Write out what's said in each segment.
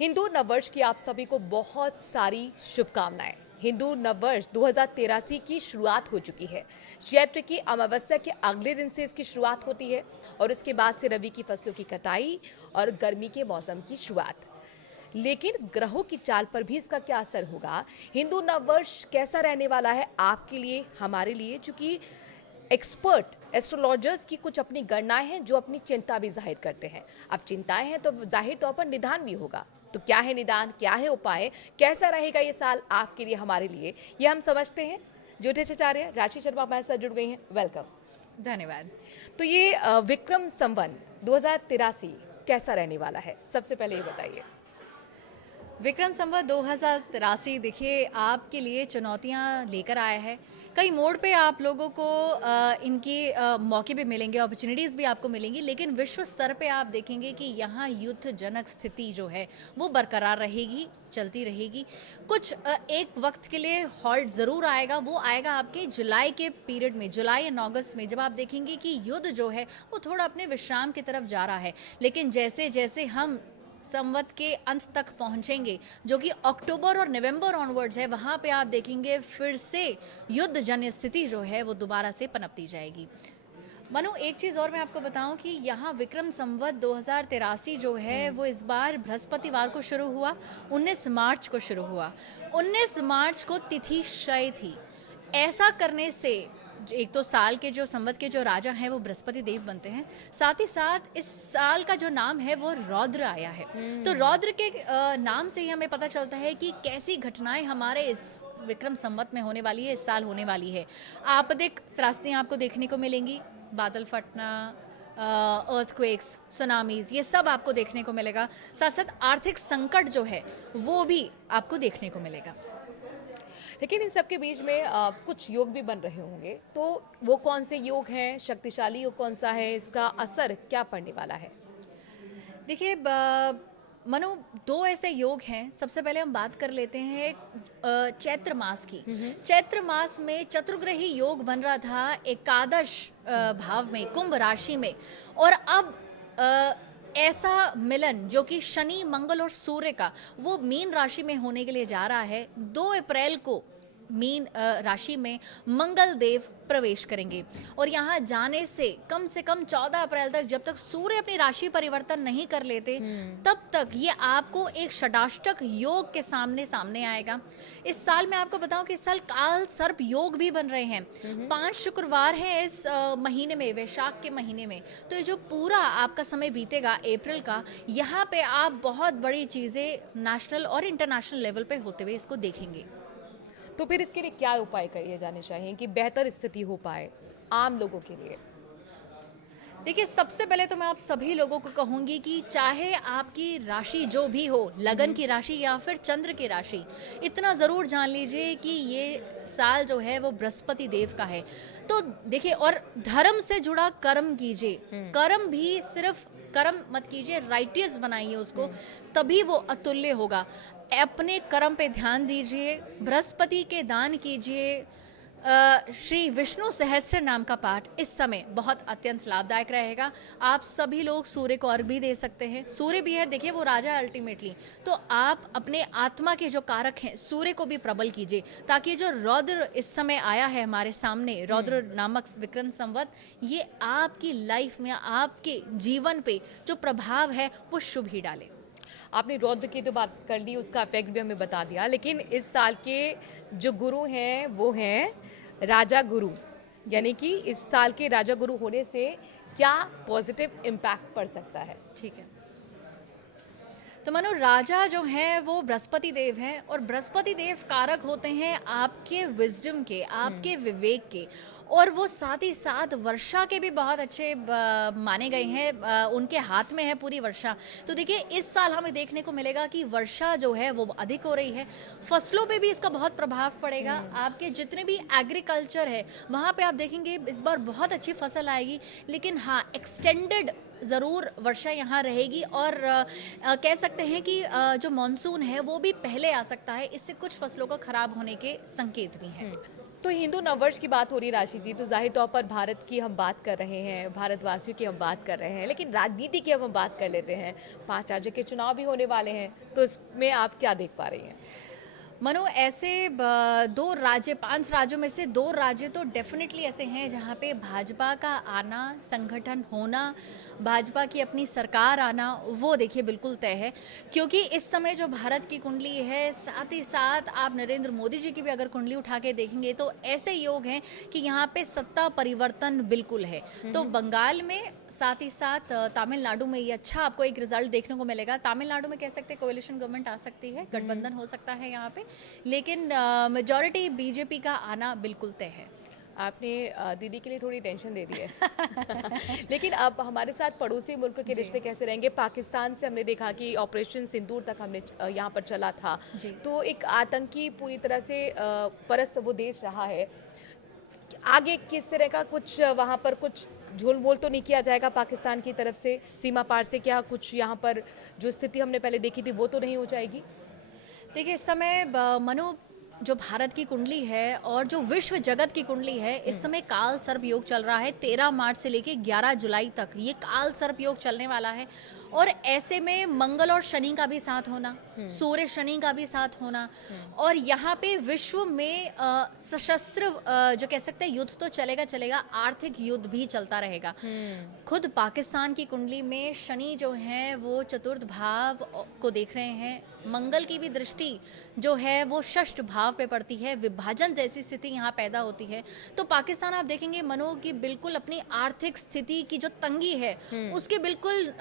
हिंदू नववर्ष की आप सभी को बहुत सारी शुभकामनाएं। हिंदू नववर्ष 2083 की शुरुआत हो चुकी है। चैत्र की अमावस्या के अगले दिन से इसकी शुरुआत होती है और इसके बाद से रबी की फसलों की कटाई और गर्मी के मौसम की शुरुआत। लेकिन ग्रहों की चाल पर भी इसका क्या असर होगा? हिंदू नववर्ष कैसा रहने वाला है आपके लिए, हमारे लिए? चूंकि एक्सपर्ट एस्ट्रोलॉजर्स की कुछ अपनी गणनाएं हैं जो अपनी चिंता भी जाहिर करते हैं। अब चिंताएं हैं तो जाहिर तौर पर निदान भी होगा। तो क्या है निदान, क्या है उपाय, कैसा रहेगा ये साल आपके लिए, हमारे लिए, ये हम समझते हैं। ज्योतिषाचार्य राशि शर्मा हमारे साथ जुड़ गई हैं। वेलकम। धन्यवाद। तो ये विक्रम संवत 2083 कैसा रहने वाला है, सबसे पहले ये बताइए। विक्रम संवत 2083 देखिए आपके लिए चुनौतियां लेकर आया है। कई मोड़ पे आप लोगों को इनकी मौके भी मिलेंगे, अपॉर्चुनिटीज़ भी आपको मिलेंगी, लेकिन विश्व स्तर पे आप देखेंगे कि यहाँ युद्धजनक स्थिति जो है वो बरकरार रहेगी, चलती रहेगी। कुछ एक वक्त के लिए हॉल्ट ज़रूर आएगा, वो आएगा आपके जुलाई के पीरियड में, जुलाई एंड अगस्त में, जब आप देखेंगे कि युद्ध जो है वो थोड़ा अपने विश्राम की तरफ जा रहा है। लेकिन जैसे जैसे हम संवत के अंत तक पहुंचेंगे, जो कि अक्टूबर और नवंबर ऑनवर्ड्स है, वहां पे आप देखेंगे फिर से युद्ध जन्य स्थिति जो है वो दोबारा से पनपती जाएगी। मनु, एक चीज़ और मैं आपको बताऊं कि यहाँ विक्रम संवत 2083 जो है वो इस बार बृहस्पतिवार को शुरू हुआ, 19 मार्च को शुरू हुआ। 19 मार्च को तिथि क्षय थी। ऐसा करने से एक तो साल के जो संवत के जो राजा हैं वो बृहस्पति देव बनते हैं, साथ ही साथ इस साल का जो नाम है वो रौद्र आया है। तो रौद्र के नाम से ही हमें पता चलता है कि कैसी घटनाएं हमारे इस विक्रम संवत में होने वाली है, इस साल होने वाली है। आपदिक त्रासदियां आपको देखने को मिलेंगी, बादल फटना, अर्थक्वेक्स, सुनामीज, ये सब आपको देखने को मिलेगा। साथ साथ आर्थिक संकट जो है वो भी आपको देखने को मिलेगा। लेकिन इन सब के बीच में कुछ योग भी बन रहे होंगे, तो वो कौन से योग हैं, शक्तिशाली योग कौन सा है, इसका असर क्या पड़ने वाला है? देखिए मनु, दो ऐसे योग हैं। सबसे पहले हम बात कर लेते हैं चैत्र मास की। चैत्र मास में चतुर्ग्रही योग बन रहा था एकादश भाव में, कुंभ राशि में, और अब ऐसा मिलन जो कि शनि, मंगल और सूर्य का, वो मीन राशि में होने के लिए जा रहा है। 2 अप्रैल को मीन राशि में मंगल देव प्रवेश करेंगे और यहाँ जाने से कम 14 अप्रैल तक, जब तक सूर्य अपनी राशि परिवर्तन नहीं कर लेते, तब तक ये आपको एक षडाष्टक योग के सामने आएगा। इस साल मैं आपको बताऊं कि इस साल काल सर्प योग भी बन रहे हैं। 5 शुक्रवार है इस महीने में, वैशाख के महीने में। तो ये जो पूरा आपका समय बीतेगा अप्रैल का, यहाँ पे आप बहुत बड़ी चीज़ें नेशनल और इंटरनेशनल लेवल पे होते हुए इसको देखेंगे। तो फिर इसके लिए क्या उपाय किए जाने चाहिए कि बेहतर स्थिति हो पाए आम लोगों के लिए? देखिए, सबसे पहले तो मैं आप सभी लोगों को कहूँगी कि चाहे आपकी राशि जो भी हो, लगन की राशि या फिर चंद्र की राशि, इतना ज़रूर जान लीजिए कि ये साल जो है वो बृहस्पति देव का है। तो देखिए, और धर्म से जुड़ा कर्म कीजिए। कर्म भी सिर्फ कर्म मत कीजिए, राइटियस बनाइए उसको, तभी वो अतुल्य होगा। अपने कर्म पे ध्यान दीजिए, बृहस्पति के दान कीजिए। श्री विष्णु सहस्त्र नाम का पाठ इस समय बहुत अत्यंत लाभदायक रहेगा। आप सभी लोग सूर्य को अर्घ भी दे सकते हैं। सूर्य भी है, देखिए वो राजा है अल्टीमेटली। तो आप अपने आत्मा के जो कारक हैं सूर्य को भी प्रबल कीजिए, ताकि जो रौद्र इस समय आया है हमारे सामने, रौद्र नामक विक्रम संवत, ये आपकी लाइफ में, आपके जीवन पे जो प्रभाव है वो शुभ ही डाले। आपने रौद्र की तो बात कर ली, उसका इफेक्ट भी हमें बता दिया, लेकिन इस साल के जो गुरु हैं वो हैं राजा गुरु, यानी कि इस साल के राजा गुरु होने से क्या पॉजिटिव इम्पैक्ट पड़ सकता है? ठीक है, तो मानो राजा जो है वो बृहस्पति देव हैं, और बृहस्पति देव कारक होते हैं आपके विजडम के, आपके विवेक के, और वो साथ ही साथ वर्षा के भी बहुत अच्छे माने गए हैं। उनके हाथ में है पूरी वर्षा। तो देखिए, इस साल हमें देखने को मिलेगा कि वर्षा जो है वो अधिक हो रही है। फसलों पे भी इसका बहुत प्रभाव पड़ेगा। आपके जितने भी एग्रीकल्चर है वहाँ पे आप देखेंगे इस बार बहुत अच्छी फसल आएगी, लेकिन हाँ, एक्सटेंडेड ज़रूर वर्षा यहाँ रहेगी, और कह सकते हैं कि जो मॉनसून है वो भी पहले आ सकता है। इससे कुछ फसलों का खराब होने के संकेत भी हैं। तो हिंदू नववर्ष की बात हो रही है राशि जी, तो जाहिर तौर पर भारत की हम बात कर रहे हैं, भारतवासियों की हम बात कर रहे हैं, लेकिन राजनीति की अब हम बात कर लेते हैं। 5 राज्यों के चुनाव भी होने वाले हैं, तो इसमें आप क्या देख पा रही हैं? मनु, ऐसे 5 राज्यों में से 2 राज्य तो डेफिनेटली ऐसे हैं जहाँ पे भाजपा का आना, संगठन होना, भाजपा की अपनी सरकार आना, वो देखिए बिल्कुल तय है। क्योंकि इस समय जो भारत की कुंडली है, साथ ही साथ आप नरेंद्र मोदी जी की भी अगर कुंडली उठा के देखेंगे तो ऐसे योग हैं कि यहाँ पे सत्ता परिवर्तन बिल्कुल है। तो बंगाल में, साथ ही साथ तमिलनाडु में ये अच्छा आपको एक रिजल्ट देखने को मिलेगा। तमिलनाडु में कह सकते हैं कोalition गवर्नमेंट आ सकती है, गठबंधन हो सकता है यहाँ पे, लेकिन मेजॉरिटी बीजेपी का आना बिल्कुल तय है। आपने दीदी के लिए थोड़ी टेंशन दे दी है। लेकिन अब हमारे साथ पड़ोसी मुल्क के रिश्ते कैसे रहेंगे? पाकिस्तान से हमने देखा कि ऑपरेशन सिंदूर तक हमने यहाँ पर चला था, तो एक आतंकी पूरी तरह से परस्त वो देश रहा है। आगे किस तरह का कुछ वहाँ पर कुछ झोल-मोल तो नहीं किया जाएगा पाकिस्तान की तरफ से सीमा पार से? क्या कुछ यहाँ पर जो स्थिति हमने पहले देखी थी वो तो नहीं हो जाएगी? देखिए, इस समय मनु, जो भारत की कुंडली है और जो विश्व जगत की कुंडली है, इस समय काल सर्प योग चल रहा है। 13 मार्च से लेके 11 जुलाई तक ये काल सर्प योग चलने वाला है। और ऐसे में मंगल और शनि का भी साथ होना, सूर्य शनि का भी साथ होना, और यहाँ पे विश्व में सशस्त्र जो कह सकते हैं युद्ध तो चलेगा चलेगा, आर्थिक युद्ध भी चलता रहेगा। खुद पाकिस्तान की कुंडली में शनि जो है वो चतुर्थ भाव को देख रहे हैं, मंगल की भी दृष्टि जो है वो षष्ठ भाव पे पड़ती है, विभाजन जैसी स्थिति यहाँ पैदा होती है। तो पाकिस्तान आप देखेंगे मनो कि बिल्कुल अपनी आर्थिक स्थिति की जो तंगी है उसके बिल्कुल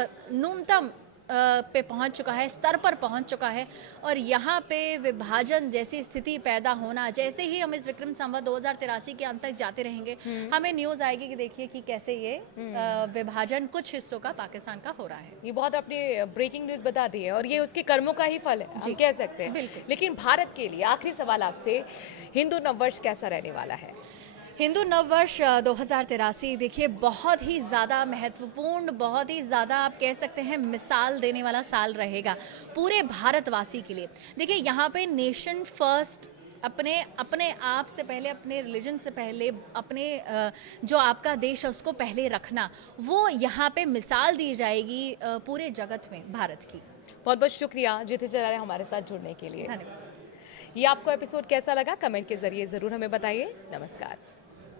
न्यूनतम पे पहुंच चुका है, स्तर पर पहुंच चुका है। और यहाँ पे विभाजन जैसी स्थिति पैदा होना, जैसे ही हम इस विक्रम संवत 2083 के अंत तक जाते रहेंगे, हमें न्यूज़ आएगी कि देखिए कि कैसे ये विभाजन कुछ हिस्सों का पाकिस्तान का हो रहा है। ये बहुत अपने ब्रेकिंग न्यूज़ बता दी है और ये उसके कर्मों का ही फल है, हम कह सकते हैं। बिल्कुल। लेकिन भारत के लिए आखिरी सवाल आपसे, हिंदू नववर्ष कैसा रहने वाला है? हिंदू नववर्ष 2083 देखिए बहुत ही ज़्यादा महत्वपूर्ण, बहुत ही ज़्यादा आप कह सकते हैं मिसाल देने वाला साल रहेगा पूरे भारतवासी के लिए। देखिए, यहाँ पे नेशन फर्स्ट, अपने आप से पहले, अपने रिलीजन से पहले, अपने जो आपका देश है उसको पहले रखना, वो यहाँ पे मिसाल दी जाएगी पूरे जगत में भारत की। बहुत बहुत शुक्रिया ज्योति चरारे हमारे साथ जुड़ने के लिए। धन्यवाद। ये आपको एपिसोड कैसा लगा कमेंट के जरिए ज़रूर हमें बताइए। नमस्कार।